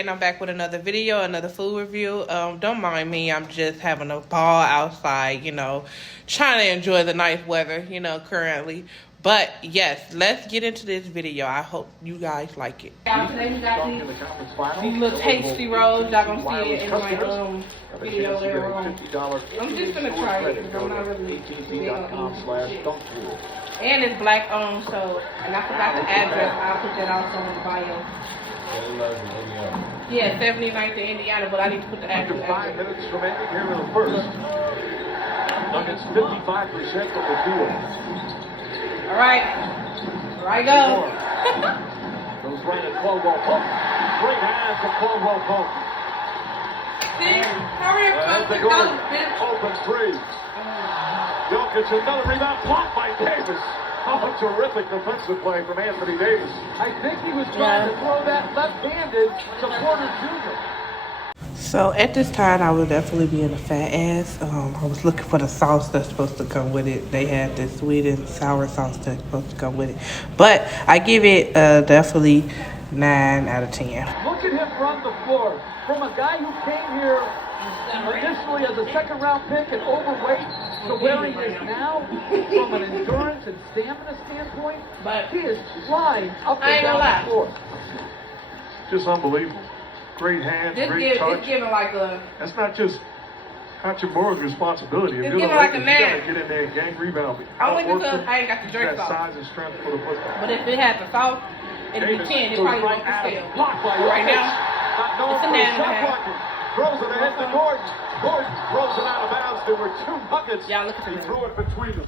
and I'm back with another video, another food review. Don't mind me, I'm just having a ball outside, you know, trying to enjoy the nice weather, you know, currently. But yes, let's get into this video. I hope you guys like it. Today we got these little tasty rolls. Y'all gonna see it in my video later on. I'm just gonna try it because I'm not really big on shit. And it's black owned, so, and I forgot the address. I'll put that also in the bio. Yeah, 79th to Indiana, but I need to put the address. After 5 minutes from ending here in the first, Nuggets 55% of the field. All right, here I go. Goes right at Caldwell Pope. Great hands to Caldwell Pope. See, hurry up, they go open three. Jokic, another rebound blocked by Davis. Oh, a terrific defensive play from Anthony Davis. I think he was trying to throw that left-handed to Porter Jr. So at this time, I would definitely be in a fat ass. I was looking for the sauce that's supposed to come with it. They had this sweet and sour sauce that's supposed to come with it. But I give it definitely 9 out of 10. Look at him run the floor. From a guy who came here initially as a second-round pick and overweight to where he is now, from an endurance and stamina standpoint, But he is flying up I ain't and gonna down lie. the floor. Just unbelievable. Great hands, great touch. Just giving like a... That's not just Hachimura's responsibility. It's giving like a You man. gotta get in there and gang rebound. Only because I ain't got the drink That sauce. size and strength for the football. But if it had the sauce, it'd be 10. It probably won't be fail. Right now, Not it's a known for 9.5. shot blocking. Throws it ahead to Gordon. Gordon throws it out of bounds. There were 2 Nuggets. Y'all look at He the threw it between them.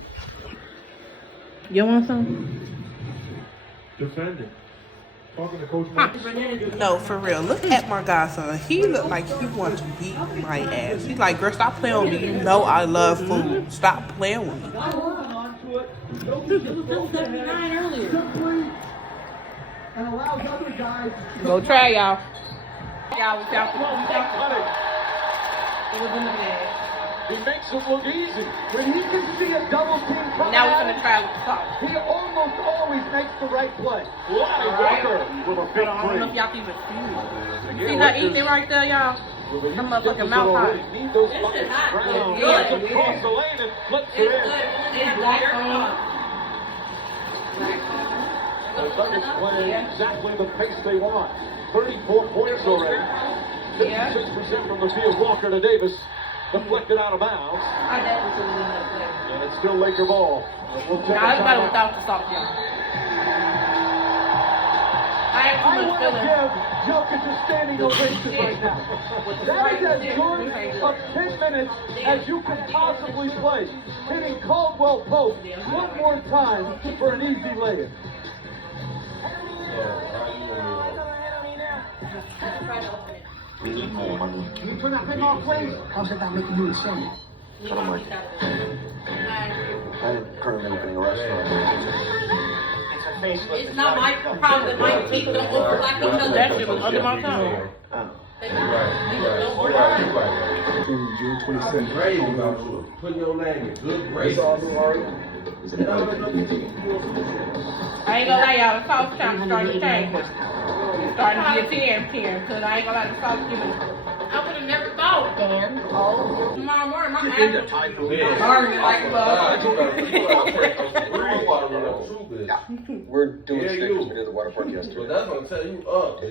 You want some? Defending. Talking to Coach Max. No, for real. Look at my godson. He look like he wants to beat my ass. He's like, girl, stop playing with me. You know I love food. Stop playing with me. Go try, y'all. Y'all was out. It was in the bag. He makes it look easy. When he can see a double team coming Now we're at gonna him, try with the sauce. he almost always makes the right play. Lonnie Walker with a big I don't know if three. y'all can even see her eating it right there, y'all. Her motherfucking mouth hot. Need those buckets ground. Yeah. Across the lane and flips it in. The Nuggets playing exactly the pace they want. 34 points already. 56% from the field. Walker to Davis. Deflected out of bounds. And it's still Laker ball. We'll take Nah, a it's better timeout. without the sauce, y'all. I ain't I too much want to feeling. give Jokic a standing ovation right now. That is as good of 10 minutes as you can possibly play. Hitting Caldwell Pope one more time for an easy layup. We need more money. Can you turn that thing off, please? How's that not making you insane? I don't like it. I didn't currently open a restaurant. It's not my problem that my teeth don't look like each other. That shit was under my tongue. In June 26th. Great about you. Put your name in good grace. Is an epic. I ain't gonna lie, y'all. The sauce kind of starting to change. It's starting to be a 10, because I ain't gonna lie, the sauce giving. I would have never thought. Dan, oh, Tomorrow morning, my ass Arguing like We're doing stickers. We did the water park yesterday. But that's gonna tell you up. You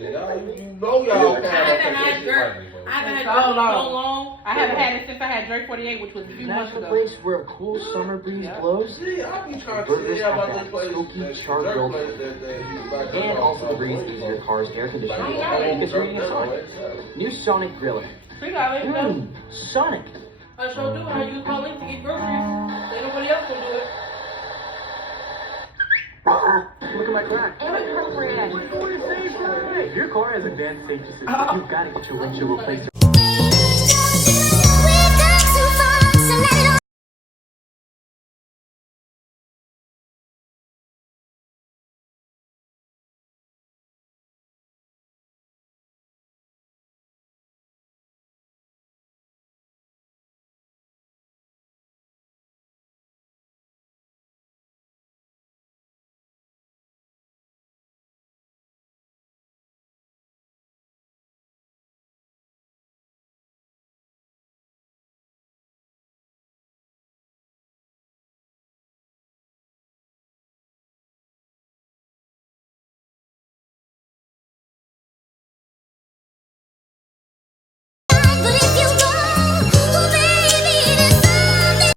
know y'all I haven't had jerk. I haven't had jerk So so long. I haven't had it since I had Drake 48, which was a few months That's the ago. place where a cool summer breeze blows. See, I be trying to Burgers tell you have about that this place. smoky char grill, and also the breeze leaves your car's air conditioning. It's reading a Sonic. New Sonic Griller. We got it, though. Sonic. I sure do. I use my link to get groceries. Ain't nobody else can do it. Look at my car. If your car has advanced safety systems, you've got to get your windshield replaced.